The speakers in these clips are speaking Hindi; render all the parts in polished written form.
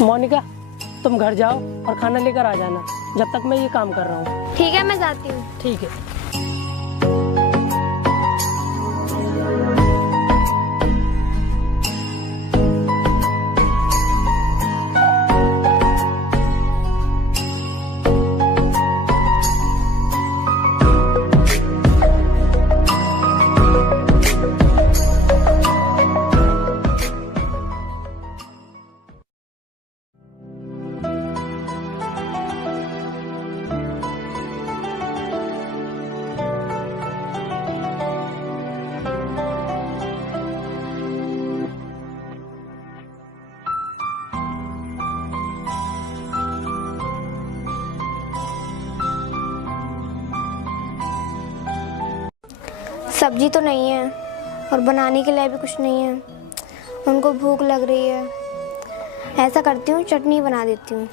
मोनिका, तुम घर जाओ और खाना लेकर आ जाना जब तक मैं ये काम कर रहा हूँ। ठीक है, मैं जाती हूँ। ठीक है। सब्जी तो नहीं है और बनाने के लिए भी कुछ नहीं है। उनको भूख लग रही है। ऐसा करती हूँ, चटनी बना देती हूँ।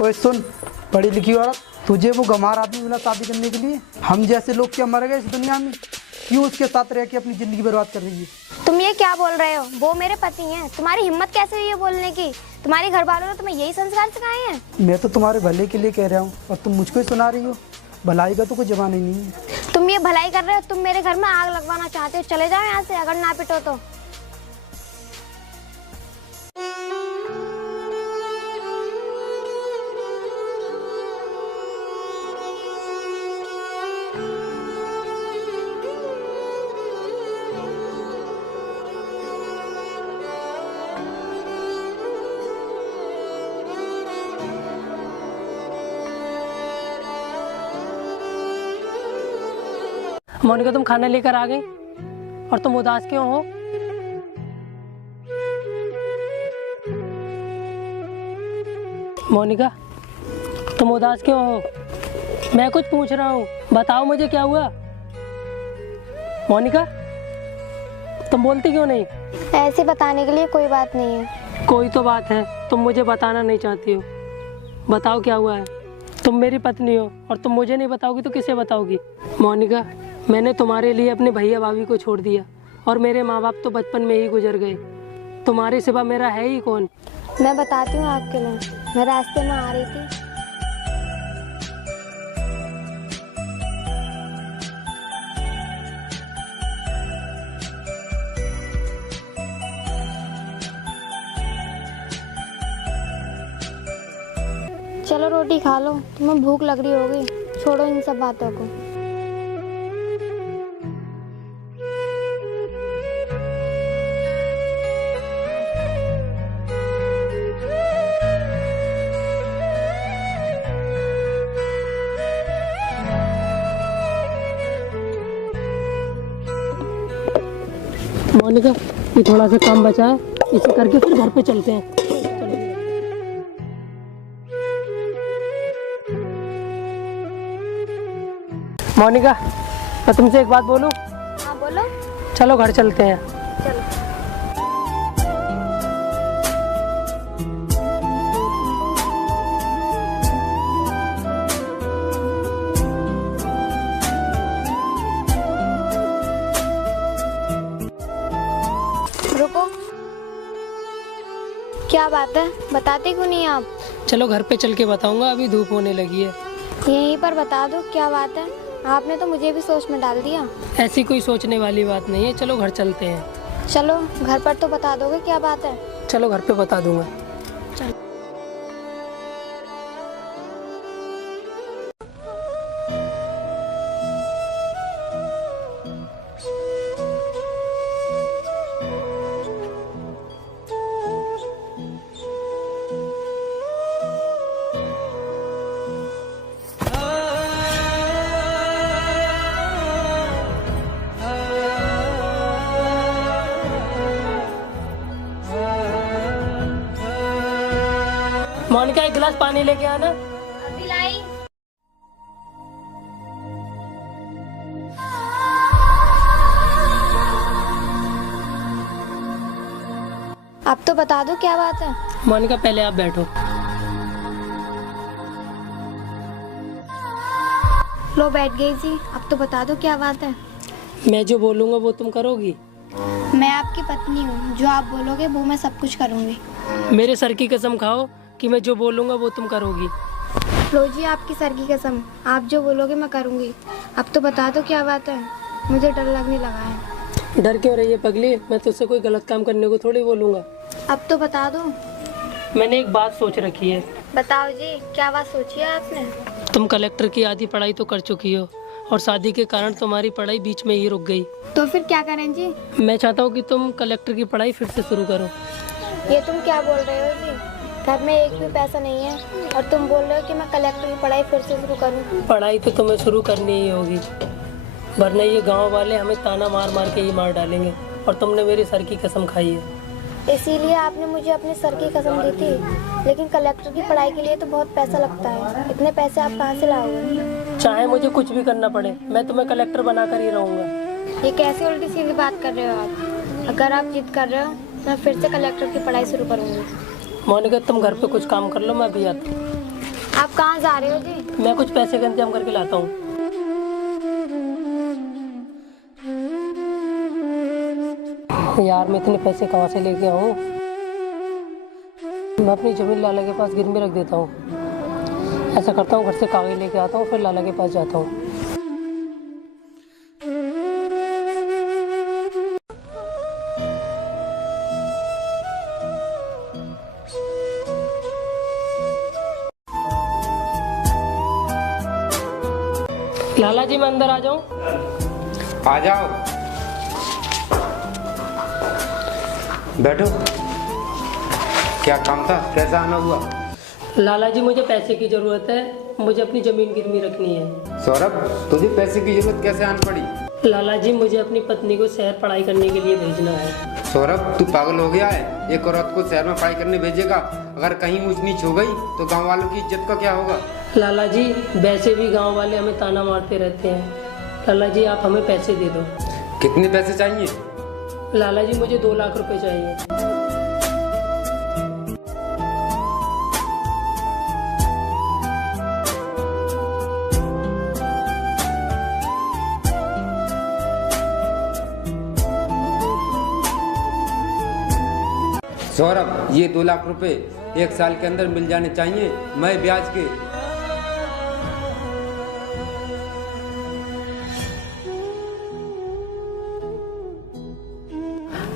ओए सुन, पढ़ी लिखी औरत, तुझे वो गंवार आदमी मिला शादी करने के लिए? हम जैसे लोग क्या मर गए इस दुनिया में? क्यों उसके साथ रह के अपनी जिंदगी बर्बाद कर रही है? तुम ये क्या बोल रहे हो? वो मेरे पति हैं। तुम्हारी हिम्मत कैसे हुई है बोलने की? तुम्हारे घर वालों ने तुम्हें यही संस्कार सिखाए हैं? मैं तो तुम्हारे भले के लिए कह रहा हूँ और तुम मुझको ही सुना रही हो। भलाई का तो कोई जमाना ही नहीं है। तुम ये भलाई कर रहे हो? तुम मेरे घर में आग लगवाना चाहते हो? चले जाओ यहाँ से, अगर ना पिटो तो। मोनिका, तुम खाना लेकर आ गई और तुम उदास क्यों हो? मोनिका, तुम उदास क्यों हो? मैं कुछ पूछ रहा हूँ, बताओ मुझे क्या हुआ? मोनिका, तुम बोलती क्यों नहीं? ऐसे बताने के लिए कोई बात नहीं है। कोई तो बात है, तुम मुझे बताना नहीं चाहती हो। बताओ क्या हुआ है? तुम मेरी पत्नी हो और तुम मुझे नहीं बताओगी तो किसे बताओगी? मोनिका, मैंने तुम्हारे लिए अपने भैया भाभी को छोड़ दिया और मेरे माँ बाप तो बचपन में ही गुजर गए। तुम्हारे सिवा मेरा है ही कौन? मैं बताती हूँ आपके लिए। मैं रास्ते में आ रही थी। चलो रोटी खा लो, तुम्हें भूख लग रही होगी। छोड़ो इन सब बातों को। मोनिका, ये थोड़ा सा काम बचा है, इसे करके फिर घर पे चलते हैं। मोनिका, मैं तुमसे एक बात बोलूं? हाँ बोलो। चलो घर चलते हैं। चलो। रुको, क्या बात है? बताते क्यों नहीं आप? चलो घर पे चल के बताऊंगा, अभी धूप होने लगी है। यहीं पर बता दो क्या बात है। आपने तो मुझे भी सोच में डाल दिया। ऐसी कोई सोचने वाली बात नहीं है, चलो घर चलते हैं। चलो घर पर तो बता दोगे क्या बात है? चलो घर पे बता दूंगा। मोनिका एक गिलास पानी लेके आना। अभी लाई। अब तो बता दो क्या बात है? मोनिका पहले आप बैठो। लो बैठ गई जी। अब तो बता दो क्या बात है? मैं जो बोलूँगा वो तुम करोगी? मैं आपकी पत्नी हूँ, जो आप बोलोगे वो मैं सब कुछ करूँगी। मेरे सर की कसम खाओ कि मैं जो बोलूँगा वो तुम करोगी। लो जी आपकी सर की कसम, आप जो बोलोगे मैं करूँगी। अब तो बता दो क्या बात है, मुझे डर लगने लगा है। डर क्यों रही है पगली? मैं तुझसे कोई गलत काम करने को थोड़ी बोलूँगा। अब तो बता दो। मैंने एक बात सोच रखी है। बताओ जी, क्या बात सोची है आपने? तुम कलेक्टर की आधी पढ़ाई तो कर चुकी हो और शादी के कारण तुम्हारी पढ़ाई बीच में ही रुक गई। तो फिर क्या करें जी? मैं चाहता हूँ कि तुम कलेक्टर की पढ़ाई फिर से शुरू करो। ये तुम क्या बोल रहे हो जी? घर में एक भी पैसा नहीं है और तुम बोल रहे हो कि मैं कलेक्टर की पढ़ाई फिर से शुरू करूं? पढ़ाई तो तुम्हें शुरू करनी ही होगी, वरना ये गांव वाले हमें ताना मार मार के ही मार डालेंगे। और तुमने मेरी सर की कसम खाई है। इसीलिए आपने मुझे अपने सर की कसम दी थी। लेकिन कलेक्टर की पढ़ाई के लिए तो बहुत पैसा लगता है, इतने पैसे आप कहाँ से लाओगे? चाहे मुझे कुछ भी करना पड़े, मैं तुम्हें कलेक्टर बनाकर ही रहूँगा। ये कैसी उल्टी सीधी बात कर रहे हो आप? अगर आप जिद कर रहे हो तो मैं फिर से कलेक्टर की पढ़ाई शुरू करूँगी। मोनिका तुम घर पे कुछ काम कर लो, मैं अभी आता हूँ। आप कहाँ जा रहे हो जी? मैं कुछ पैसे का इंतजाम करके लाता हूँ। यार मैं इतने पैसे कहाँ से लेके आऊँ? मैं अपनी जमीन लाला के पास गिरवी रख देता हूँ। ऐसा करता हूँ, घर से कागज लेके आता हूँ, फिर लाला के पास जाता हूँ। लाला जी मैं अंदर आ जाऊं? आ जाओ, बैठो। क्या काम था, कैसा आना हुआ? लाला जी मुझे पैसे की जरूरत है, मुझे अपनी जमीन गिरवी रखनी है। सौरभ, तुझे पैसे की जरूरत कैसे आन पड़ी? लाला जी मुझे अपनी पत्नी को शहर पढ़ाई करने के लिए भेजना है। सौरभ, तू पागल हो गया है? एक औरत को शहर में पढ़ाई करने भेजेगा? अगर कहीं ऊंच नीच हो गई तो गांव वालों की इज्जत का क्या होगा? लाला जी वैसे भी गांव वाले हमें ताना मारते रहते हैं। लाला जी आप हमें पैसे दे दो। कितने पैसे चाहिए? लाला जी मुझे 2 लाख रुपए चाहिए। सौरभ, ये 2 लाख रुपए 1 साल के अंदर मिल जाने चाहिए, मैं ब्याज के।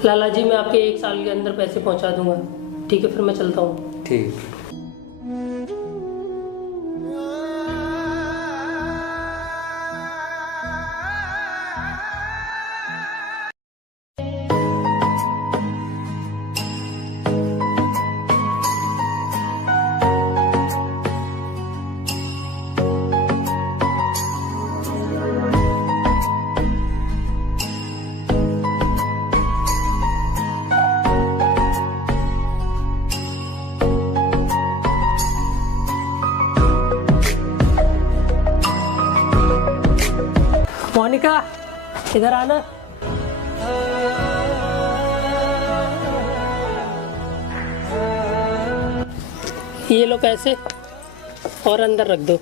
लाला जी मैं आपके 1 साल के अंदर पैसे पहुंचा दूंगा। ठीक है फिर मैं चलता हूँ। ठीक। मोनिका इधर आना। ये लो पैसे और अंदर रख दो।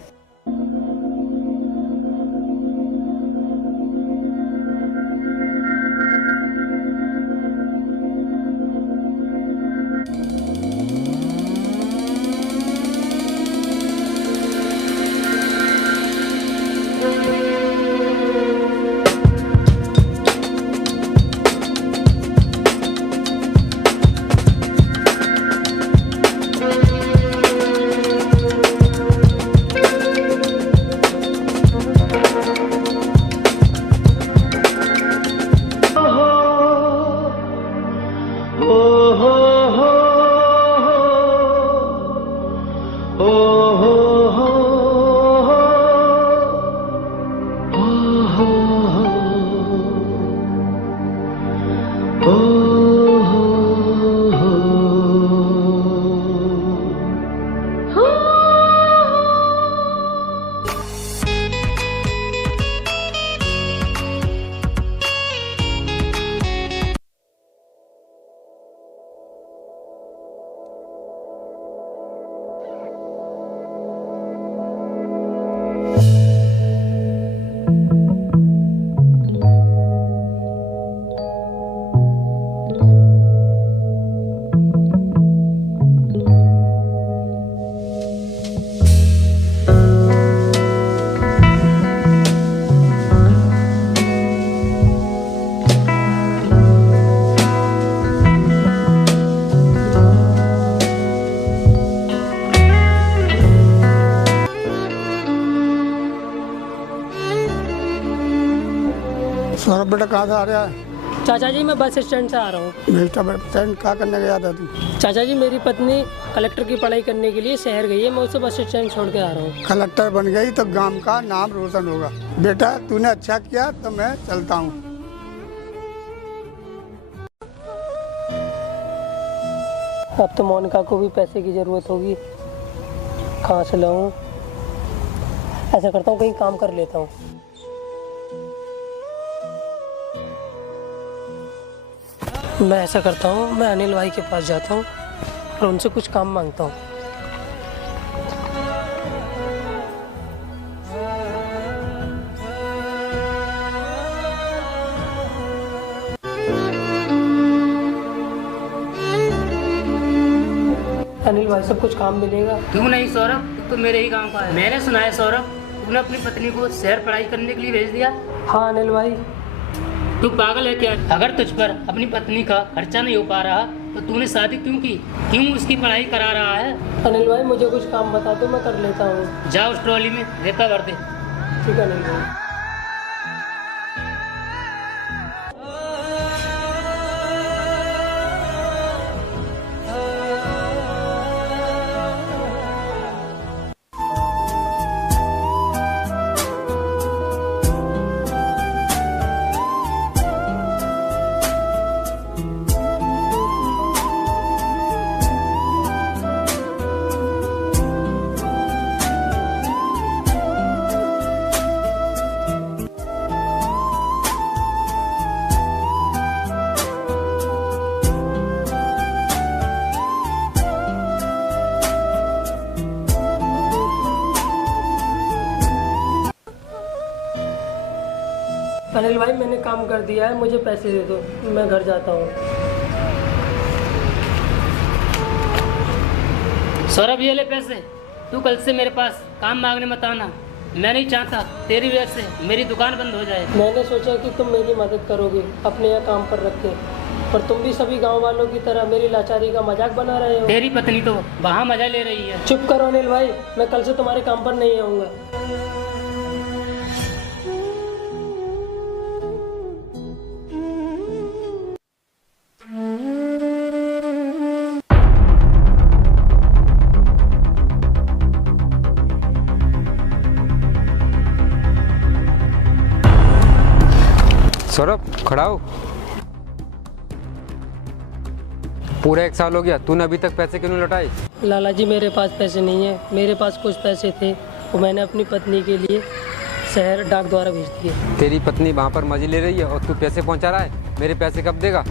सौरभ बेटा कहाँ से आ रहा है? चाचा जी मैं बस स्टैंड से आ रहा हूँ। बेटा स्टैंड क्या करने गया था तू? चाचा जी मेरी पत्नी कलेक्टर की पढ़ाई करने के लिए शहर गई है, मैं उसे बस स्टैंड छोड़ के आ रहा हूँ। कलेक्टर बन गई तो गांव का नाम रोशन होगा। बेटा तूने अच्छा किया तो मैं चलता हूँ। अब तो मोनिका को भी पैसे की ज़रूरत होगी, कहाँ से लाऊं? ऐसा करता हूँ कहीं काम कर लेता हूँ। मैं ऐसा करता हूँ, मैं अनिल भाई के पास जाता हूँ और उनसे कुछ काम मांगता हूँ। अनिल भाई से कुछ काम मिलेगा? क्यों नहीं सौरभ, तू तो मेरे ही गांव का है। मैंने सुना है सौरभ तूने अपनी पत्नी को शहर पढ़ाई करने के लिए भेज दिया। हाँ अनिल भाई। तू पागल है क्या? अगर तुझ पर अपनी पत्नी का खर्चा नहीं हो पा रहा तो तूने शादी क्यों की? क्यों उसकी पढ़ाई करा रहा है? अनिल भाई मुझे कुछ काम बता दो, मैं कर लेता हूँ। जा उस ट्रॉली में रेता भर दे। ठीक है अनिल भाई। अनिल भाई मैंने काम कर दिया है, मुझे पैसे दे दो, मैं घर जाता हूँ। सौरभ ये ले पैसे, तू कल से मेरे पास काम मांगने मत आना। मैं नहीं चाहता तेरी वजह से मेरी दुकान बंद हो जाए। मैंने सोचा कि तुम मेरी मदद करोगे अपने यहाँ काम पर रख के, पर तुम भी सभी गांव वालों की तरह मेरी लाचारी का मजाक बना रहे हो। तेरी पत्नी तो वहाँ मजा ले रही है। चुप करो अनिल भाई, मैं कल से तुम्हारे काम पर नहीं आऊँगा। सौरभ खड़ा हो। पूरा 1 साल हो गया, तूने अभी तक पैसे क्यों नहीं लौटाए? लाला जी मेरे पास पैसे नहीं है, मेरे पास कुछ पैसे थे वो मैंने अपनी पत्नी के लिए शहर डाक द्वारा भेज दिए। तेरी पत्नी वहाँ पर मजे ले रही है और तू पैसे पहुँचा रहा है। मेरे पैसे कब देगा?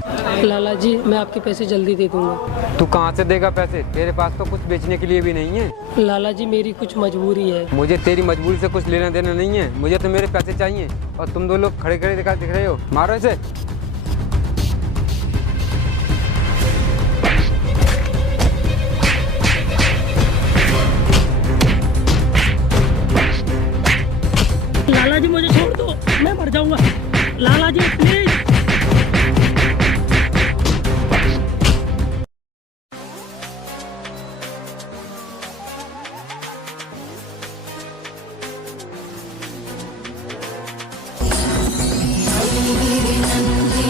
लाला जी मैं आपके पैसे जल्दी दे दूंगा। तू कहाँ से देगा पैसे? तेरे पास तो कुछ बेचने के लिए भी नहीं है। लाला जी मेरी कुछ मजबूरी है। मुझे तेरी मजबूरी से कुछ लेना देना नहीं है, मुझे तो मेरे पैसे चाहिए। और तुम 2 लोग खड़े खड़े दिख रहे हो, मारो इसे। लाला जी मुझे छोड़ दो, मैं मर जाऊंगा। लाला जी प्लीज। धीरे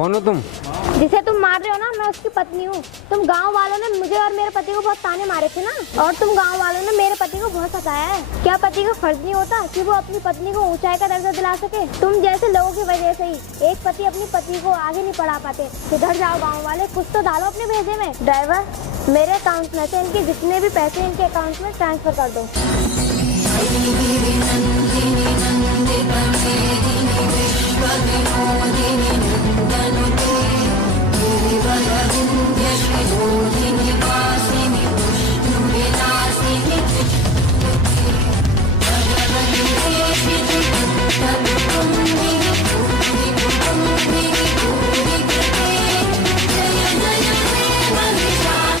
कौन हो तुम? जिसे तुम मार रहे हो ना, मैं उसकी पत्नी हूँ। तुम गांव वालों ने मुझे और मेरे पति को बहुत ताने मारे थे ना, और तुम गांव वालों ने मेरे पति को बहुत सताया है। क्या पति का फर्ज नहीं होता कि वो अपनी पत्नी को ऊंचाई का दर्जा दिला सके? तुम जैसे लोगों की वजह से ही एक पति अपनी पत्नी को आगे नहीं बढ़ा पाते। सुधर जाओ गाँव वाले, कुछ तो डालो अपने भेजे में। ड्राइवर, मेरे अकाउंट में से इनके जितने भी पैसे इनके अकाउंट में ट्रांसफर कर दो। Viva la India, Shri Bodhini Vasini, Pushtu Vinaya.